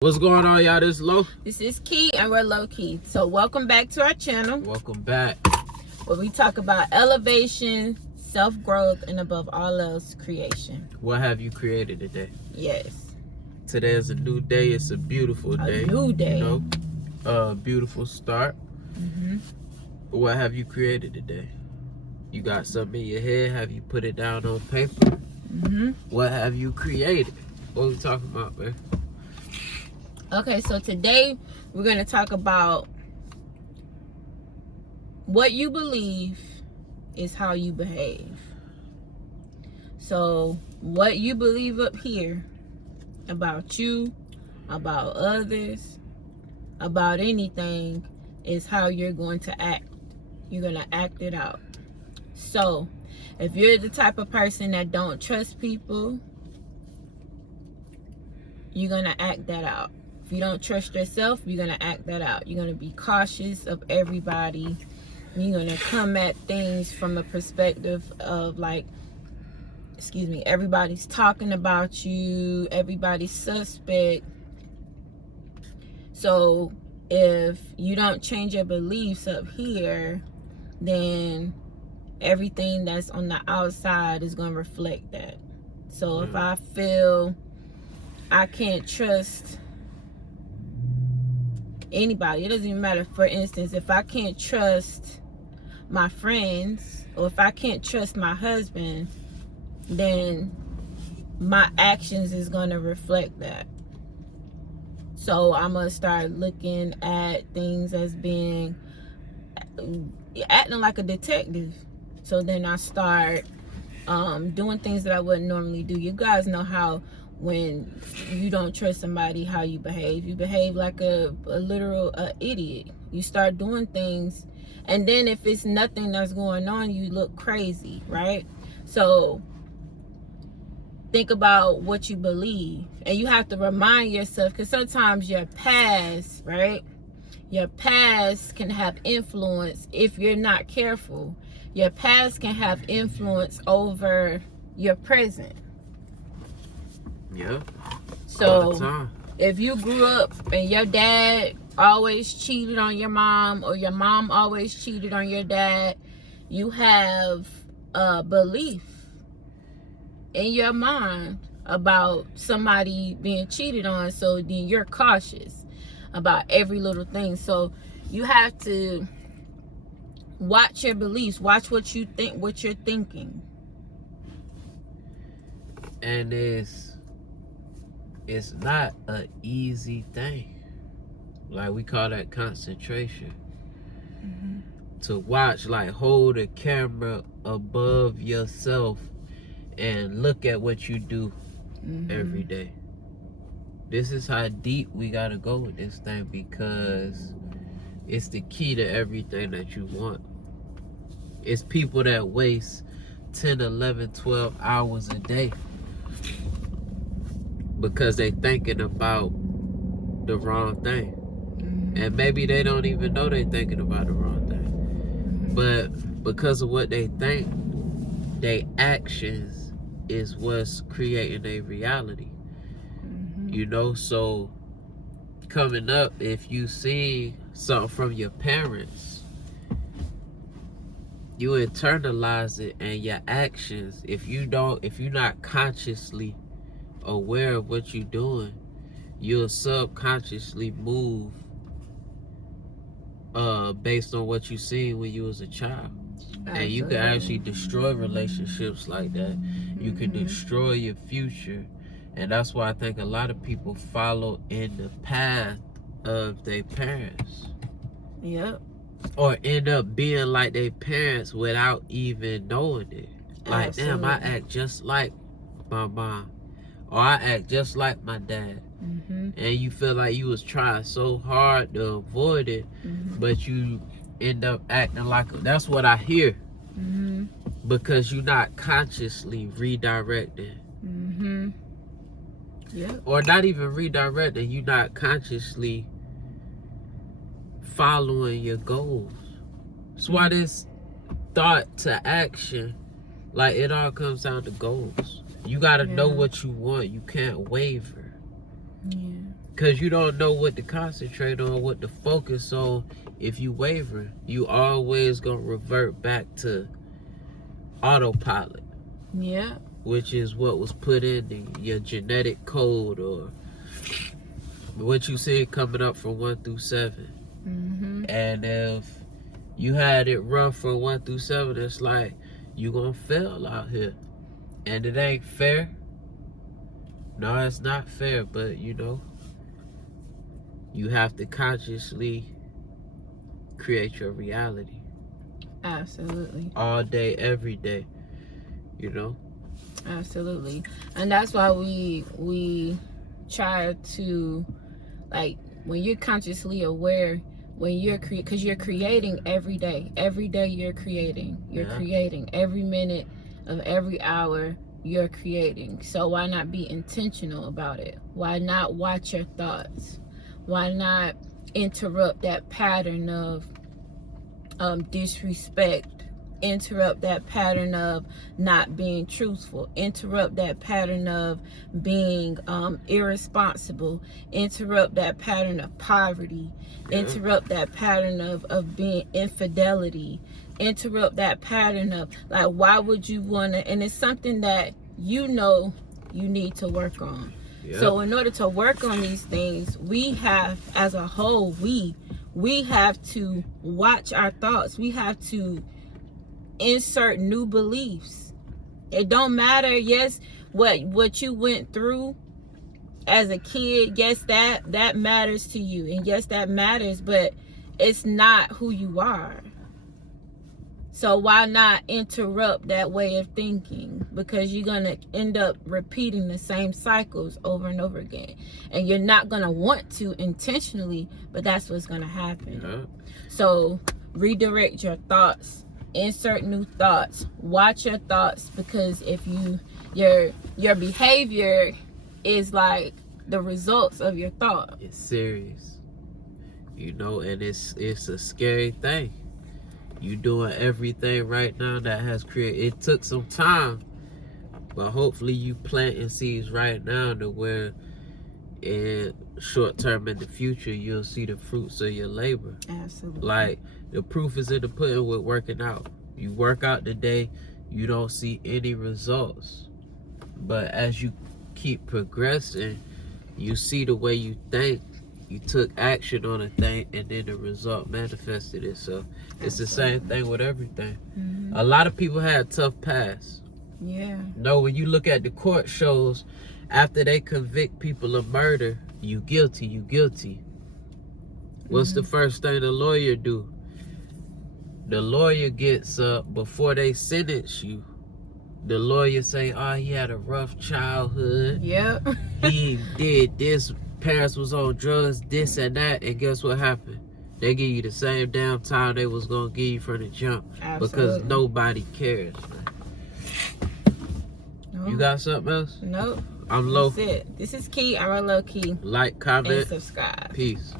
What's going on, y'all? This is Low. This is Key, and we're Low Key. So welcome back to our channel, Welcome back. where we talk about elevation, self-growth, and above all else, creation. What have you created today? Yes. Today is a new day. It's a beautiful day. A new day. You know? Beautiful start. Mm-hmm. What have you created today? You got something in your head? Have you put it down on paper? Mm-hmm. What have you created? What we talking about, man? Okay, so today we're going to talk about what you believe is how you behave. So what you believe up here about you, about others, about anything is how you're going to act. You're going to act it out. So if you're the type of person that don't trust people, you're going to act that out. If you don't trust yourself, you're going to act that out. You're going to be cautious of everybody. You're going to come at things from a perspective of everybody's talking about you, everybody's suspect. So if you don't change your beliefs up here, then everything that's on the outside is going to reflect that. So if I feel I can't trust anybody, it doesn't even matter. For instance, if I can't trust my friends, or if I can't trust my husband, then my actions is going to reflect that. So I'm going to start looking at things as being acting like a detective. So then I start doing things that I wouldn't normally do. You guys know how when you don't trust somebody, how you behave. You behave like a literal idiot. You start doing things, and then if it's nothing that's going on, you look crazy, right? So think about what you believe, and you have to remind yourself, because sometimes your past, right? Your past can have influence if you're not careful. Your past can have influence over your present. Yeah. So if you grew up and your dad always cheated on your mom, or your mom always cheated on your dad, you have a belief in your mind about somebody being cheated on. So then you're cautious about every little thing. So you have to watch your beliefs, watch what you think, what you're thinking. And it's not an easy thing. Like, we call that concentration. Mm-hmm. To watch, like, hold a camera above yourself and look at what you do every day. This is how deep we gotta go with this thing, because it's the key to everything that you want. It's people that waste 10, 11, 12 hours a day because they thinking about the wrong thing. And maybe they don't even know they thinking about the wrong thing. But because of what they think, their actions is what's creating a reality. You know, so coming up, if you see something from your parents, you internalize it, and your actions, if you're not consciously aware of what you're doing, you'll subconsciously move based on what you seen when you was a child. Absolutely. And you can actually destroy relationships like that. You can destroy your future. And that's why I think a lot of people follow in the path of their parents. Yep. Or end up being like their parents without even knowing it. Like, damn, I act just like my mom, or I act just like my dad. And you feel like you was trying so hard to avoid it, but you end up acting like that's what I hear. Because you're not consciously redirecting. Yep. Or not even redirecting, you're not consciously following your goals. That's why this thought to action, like, it all comes down to goals. You gotta know what you want. You can't waver. Yeah. because you don't know what to concentrate on, what to focus on. If you waver, you always gonna revert back to autopilot. Yeah. Which is what was put in your genetic code, or what you see coming up from 1 through 7. Mm-hmm. And if you had it rough from 1 through 7, it's like you gonna fail out here, and it ain't fair. No, it's not fair, but you know, you have to consciously create your reality. Absolutely. All day, every day, you know. Absolutely. And that's why we try to, like, when you're consciously aware, when you're because you're creating every day you're creating every minute of every hour, you're creating. So why not be intentional about it? Why not watch your thoughts? Why not interrupt that pattern of disrespect? Interrupt that pattern of not being truthful. Interrupt that pattern of being irresponsible. Interrupt that pattern of poverty. Interrupt that pattern of being infidelity. Interrupt that pattern of, like, why would you want to? And it's something that you know you need to work on. So in order to work on these things, we have, as a whole, we have to watch our thoughts. We have to insert new beliefs. It don't matter, yes, what you went through as a kid, yes, that matters to you, and yes, that matters, but it's not who you are. So why not interrupt that way of thinking? Because you're gonna end up repeating the same cycles over and over again, and you're not gonna want to intentionally, but that's what's gonna happen. So redirect your thoughts. Insert new thoughts. Watch your thoughts, because if your behavior is like the results of your thought. It's serious, you know, and it's a scary thing. You doing everything right now that has created. It took some time, but hopefully you planting seeds right now to where in short term in the future you'll see the fruits of your labor. Absolutely. Like, the proof is in the pudding with working out. You work out today, you don't see any results. But as you keep progressing, you see the way you think. You took action on a thing, and then the result manifested itself. It's the same thing with everything. Mm-hmm. A lot of people had tough pasts. Yeah. No, when you look at the court shows, after they convict people of murder, you guilty, you guilty. What's the first thing the lawyer do? The lawyer gets up before they sentence you. The lawyer say, oh, he had a rough childhood. Yep. He did this, parents was on drugs, this and that, and guess what happened? They give you the same damn time they was gonna give you from the jump. Absolutely. Because nobody cares. No. You got something else? Nope. I'm Low. That's it. This is Key. I'm Low Key. Like, comment, and subscribe. peace.